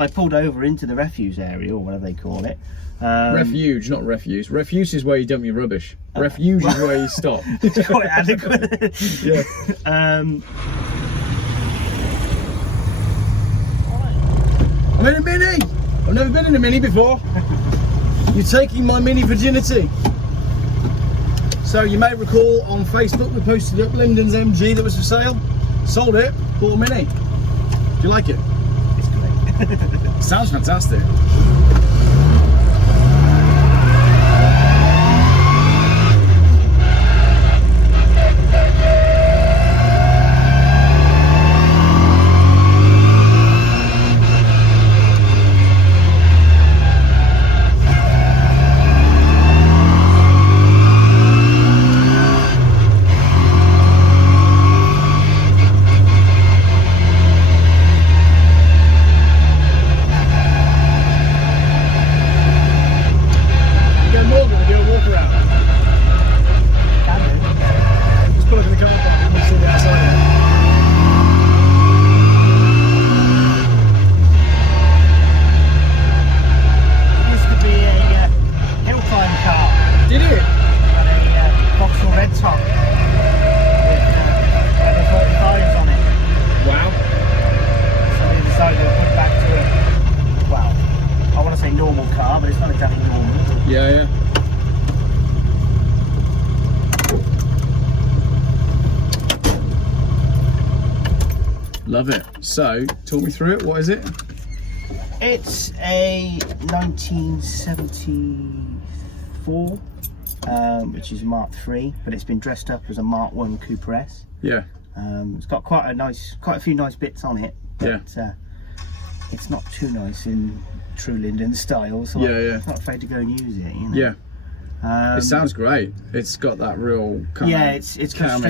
I pulled over into the refuse area, or whatever they call it. Refuge, not refuse. Refuse is where you dump your rubbish. Refuge is where you stop. It's quite adequate. Yeah. I'm in a Mini! I've never been in a Mini before. You're taking my Mini virginity. So you may recall on Facebook we posted up Lyndon's MG that was for sale. Sold it, bought a Mini. Do you like it? It's great. Sounds fantastic. Love it. So, talk me through it. What is it? It's a 1974, which is a Mark III, but it's been dressed up as a Mark I Cooper S. Yeah. It's got quite a few nice bits on it, but it's not too nice in true Lyndon style, so I'm not afraid to go and use it. You know? Yeah. It sounds great. It's got that real kind of it's got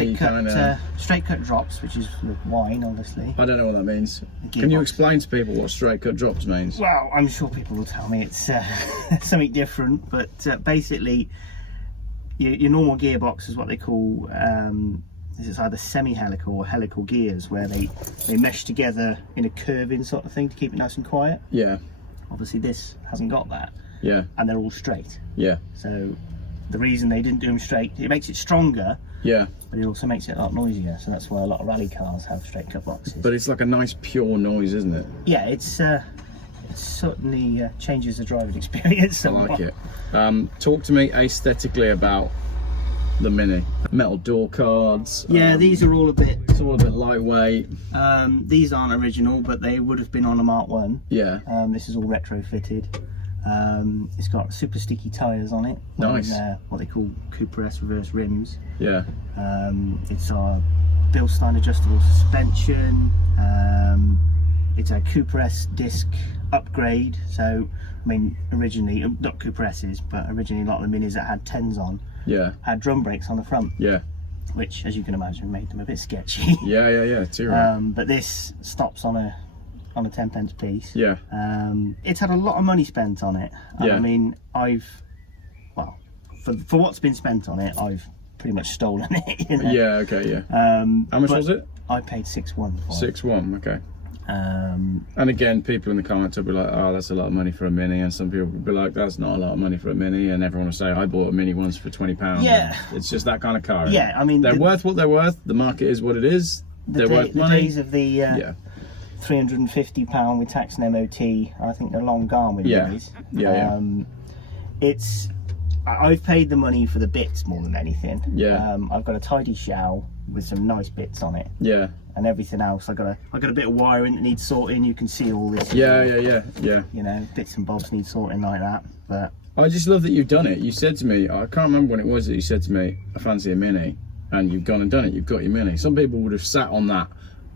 straight cut drops, which is wine, obviously. I don't know what that means. Can you explain to people what straight cut drops means? Well, I'm sure people will tell me it's something different, but basically, your normal gearbox is what they call it's either semi-helical or helical gears, where they mesh together in a curving sort of thing to keep it nice and quiet. Yeah. Obviously, this hasn't got that. Yeah. And they're all straight. Yeah. So the reason they didn't do them straight, it makes it stronger. Yeah. But it also makes it a lot noisier. So that's why a lot of rally cars have straight cut boxes. But it's like a nice pure noise, isn't it? Yeah, it certainly changes the driving experience somewhat. I like it. Talk to me aesthetically about the Mini. Metal door cards. Yeah, these are all a bit. It's all a bit lightweight. These aren't original, but they would have been on a Mark 1. Yeah. This is all retrofitted. It's got super sticky tyres on it. Nice. What they call Cooper S reverse rims. Yeah. It's our Bilstein adjustable suspension. It's a Cooper S disc upgrade. So, I mean, originally, not Cooper S's, but originally a lot of the Minis that had 10s on had drum brakes on the front. Yeah. Which, as you can imagine, made them a bit sketchy. Yeah. Too right. But this stops on a 10p piece. Yeah. It's had a lot of money spent on it. Yeah. I mean, for what's been spent on it, I've pretty much stolen it. You know? Yeah. Okay. Yeah. How much was it? I paid 6,100 for it. 6,100. Okay. And again, people in the comments will be like, "Oh, that's a lot of money for a Mini," and some people will be like, "That's not a lot of money for a Mini," and everyone will say, "I bought a Mini once for £20." Yeah. It's just that kind of car. Yeah. I mean, they're worth what they're worth. The market is what it is. They're worth money. The days of the £350 with tax and MOT, I think they're long gone with these. Yeah. I've paid the money for the bits more than anything. Yeah. I've got a tidy shell with some nice bits on it. Yeah. And everything else, I got a bit of wiring that needs sorting. You can see all this. Yeah. You know, bits and bobs need sorting like that. But I just love that you've done it. You said to me, I can't remember when it was that you said to me, "I fancy a Mini," and you've gone and done it. You've got your Mini. Some people would have sat on that,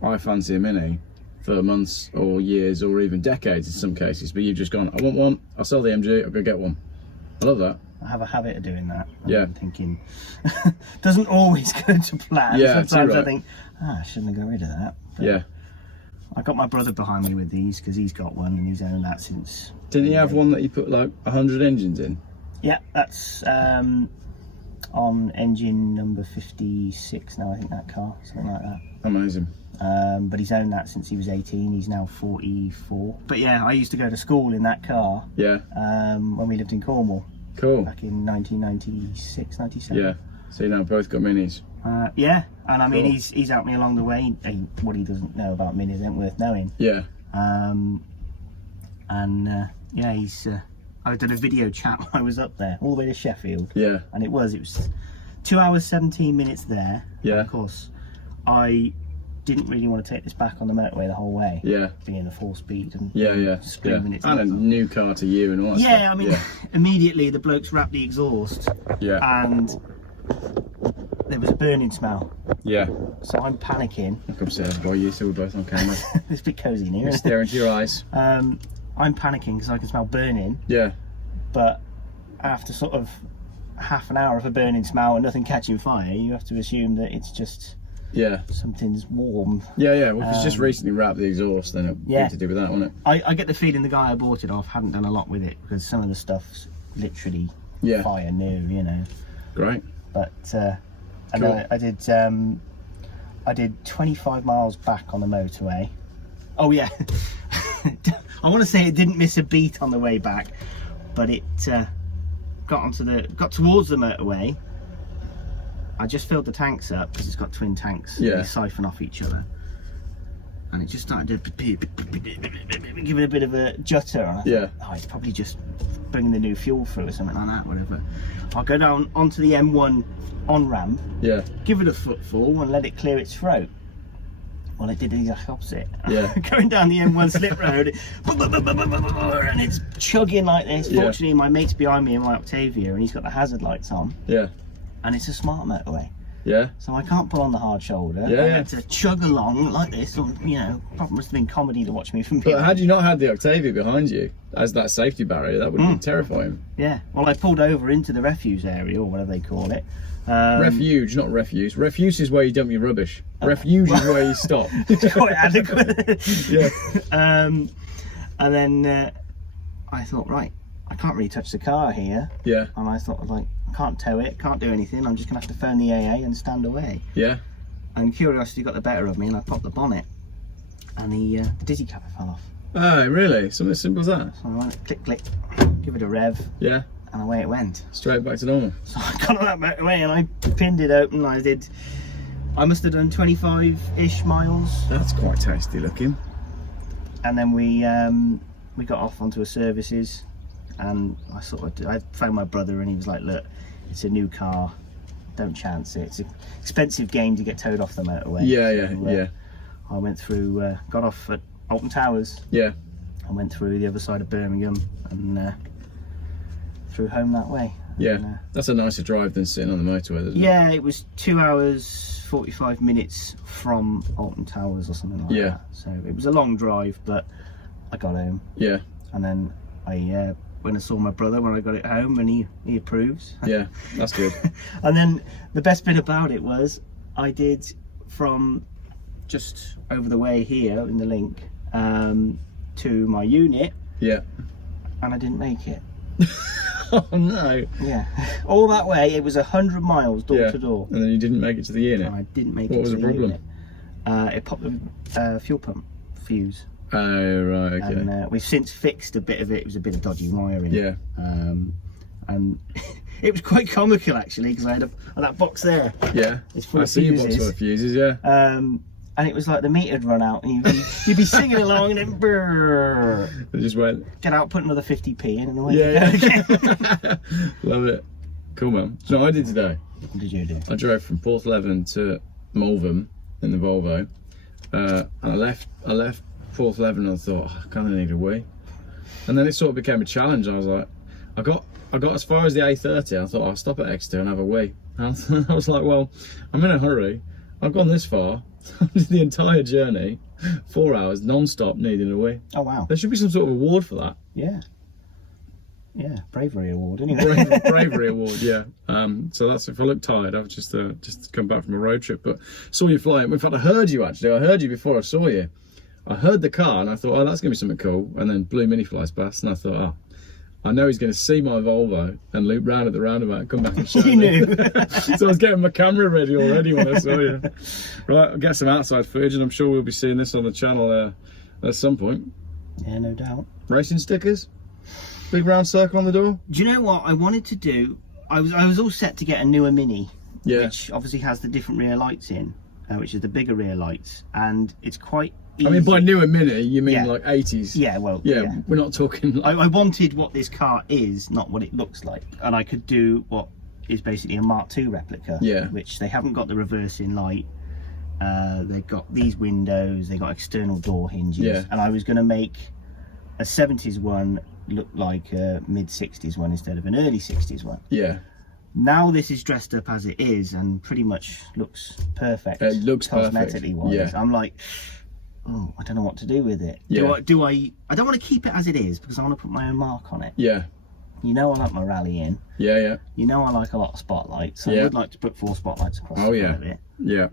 "I fancy a Mini," for months or years or even decades in some cases, but you've just gone, "I want one, I'll sell the MG, I'll go get one." I love that. I have a habit of doing that. Yeah. I'm thinking, doesn't always go to plan. Yeah, sometimes right. I think, I shouldn't have got rid of that. But yeah. I got my brother behind me with these because he's got one and he's owned that since. Didn't he have one that you put like 100 engines in? Yeah, that's. I on engine number 56 now, I think, that car, something like that. Amazing. But he's owned that since he was 18. He's now 44. But yeah, I used to go to school in that car. Yeah. When we lived in Cornwall. Cool. Back in 1996, 97. Yeah. So you now both got minis. Yeah, and I mean, Cool. he's helped me along the way. What he doesn't know about minis ain't worth knowing. Yeah. Yeah, he's. I did a video chat when I was up there, all the way to Sheffield. Yeah. And it was 2 hours 17 minutes there. Yeah. And of course, I didn't really want to take this back on the motorway the whole way. Yeah. Being the 4-speed and Yeah. screaming it. And a new car to you and all that Yeah, stuff. I mean, immediately the blokes wrapped the exhaust. Yeah. And there was a burning smell. Yeah. So I'm panicking. I'll come sit by you so we're both on camera. It's a bit cosy in here. Just stare into your eyes. I'm panicking because I can smell burning, Yeah. but after sort of half an hour of a burning smell and nothing catching fire, you have to assume that it's just Yeah. something's warm. Yeah. Well, if it's just recently wrapped the exhaust, then it'll Yeah. be to do with that, won't it? I get the feeling the guy I bought it off hadn't done a lot with it because some of the stuff's literally Yeah. fire new, you know. Great. But and Cool. I did 25 miles back on the motorway. Oh yeah. I want to say it didn't miss a beat on the way back, but it got towards the motorway. I just filled the tanks up because it's got twin tanks. Yeah. They siphon off each other, and it just started to give it a bit of a jutter. And I Yeah. thought, oh, it's probably just bringing the new fuel through or something like that. Whatever. I'll go down onto the M1 on ramp, Yeah. give it a footfall, and let it clear its throat. Well, it did the exact opposite. Yeah. Going down the M1 slip road, and it's chugging like this. Yeah. Fortunately, my mate's behind me in my Octavia, and he's got the hazard lights on, Yeah. and it's a smart motorway, Yeah. so I can't pull on the hard shoulder. Yeah, I yeah. had to chug along like this, or you know, probably must have been comedy to watch me from But behind. had you not had the Octavia behind you as that safety barrier, that would have been terrifying. Yeah. Well, I pulled over into the refuse area, or whatever they call it. Refuge, not refuse. Refuse is where you dump your rubbish. Refuge is where you stop. Quite adequate. Yeah. And then I thought, right, I can't really touch the car here. Yeah. And I thought, like, I can't tow it, can't do anything. I'm just gonna have to phone the AA and stand away. Yeah. And curiosity got the better of me, and I popped the bonnet, and the dizzy cover fell off. Oh, really? Something as simple as that? So I went click, click, give it a rev, Yeah. and away it went. Straight back to normal. So I got on that motorway and I pinned it open. I must have done 25-ish miles, That's quite tasty looking. and then we got off onto a services, and I found my brother, and he was like, look, it's a new car, don't chance it. It's an expensive game to get towed off the motorway. Yeah. So, Yeah. I went through, got off at Alton Towers. Yeah. I went through the other side of Birmingham and through home that way. Yeah. And, That's a nicer drive than sitting on the motorway, isn't it? yeah, it was 2 hours 45 minutes from Alton Towers or something like Yeah. that. So it was a long drive, but I got home, Yeah. and then I went and saw my brother when I got it home, and he approves. Yeah. That's good. And then the best bit about it was I did from just over the way here in the link to my unit, Yeah. and I didn't make it. Oh no. Yeah, all that way. It was 100 miles door Yeah. to door, And then you didn't make it to the unit. and I didn't make What it was to the the problem? unit. It popped the fuel pump fuse, Oh right. Okay. and we've since fixed a bit of it. It was a bit of dodgy wiring. Yeah. And it was quite comical actually, because I had that box there. Yeah. It's full I of see your box fuses. full of fuses. Yeah. And it was like the meter had run out, and you'd be singing along, and then brrr, It just went. get out, put another 50p in, and away Yeah. you go again. Yeah. Love it. Cool, man. Do you know what I did today? What did you do? I drove from Porthleven to Malvern in the Volvo, and I left Porthleven and I thought, oh, I kind of need a wee, and then it sort of became a challenge. I was like, I got as far as the A30. I thought I'll stop at Exeter and have a wee. And I was like, well, I'm in a hurry. I've gone this far. I did the entire journey, 4 hours non-stop, needing a wee. Oh wow. There should be some sort of award for that. Yeah. Yeah, bravery award anyway. Bravery award, yeah. So that's, if I look tired, I've just come back from a road trip, but saw you flying. In fact, I heard you actually. I heard you before I saw you. I heard the car and I thought, oh, that's gonna be something cool. And then Blue Mini flies past, and I thought, oh, I know he's going to see my Volvo and loop round at the roundabout and come back and show You me. knew. So I was getting my camera ready already when I saw you. Right, I'll get some outside footage, and I'm sure we'll be seeing this on the channel at some point. Yeah, no doubt. Racing stickers, big round circle on the door. Do you know what I wanted to do? I was all set to get a newer Mini, which obviously has the different rear lights in, which is the bigger rear lights, and it's quite easy. I mean, by newer Mini, you mean like 80s? Yeah, well, yeah. We're not talking. Like... I wanted what this car is, not what it looks like, and I could do what is basically a Mark II replica. Yeah. Which they haven't got the reversing light. They've got these windows. They got external door hinges. Yeah. And I was going to make a 70s one look like a mid 60s one instead of an early 60s one. Yeah. Now this is dressed up as it is and pretty much looks perfect. It looks cosmetically perfect. wise. Yeah. I'm like, oh, I don't know what to do with it. Yeah. I don't want to keep it as it is because I want to put my own mark on it. Yeah. You know I like my rally in. Yeah, yeah. You know I like a lot of spotlights. So I would like to put 4 spotlights across the front of it. Yeah.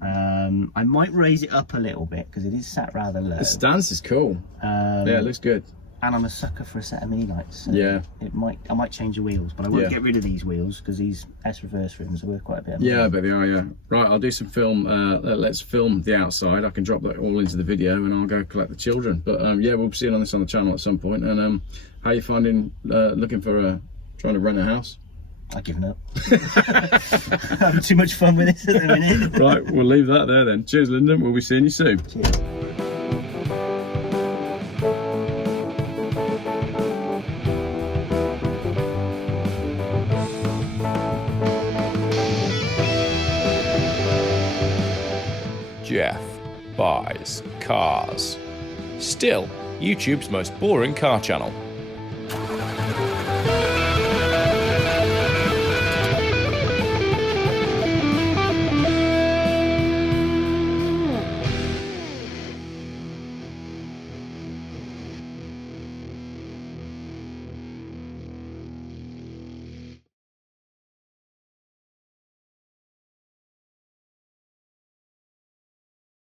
I might raise it up a little bit because it is sat rather low. The stance is cool. Yeah, it looks good. And I'm a sucker for a set of mini lights. So yeah. I might change the wheels, but I won't get rid of these wheels because these S reverse rims are worth quite a bit. Yeah, but they are. Yeah. Right, I'll do some film. Let's film the outside. I can drop that all into the video, and I'll go collect the children. But yeah, we'll be seeing on this on the channel at some point. And how you finding looking for trying to rent a house? I've given up. I'm having too much fun with this at the minute. Right, we'll leave that there then. Cheers, Lyndon. We'll be seeing you soon. Cheers. Geoff buys cars. Still, YouTube's most boring car channel.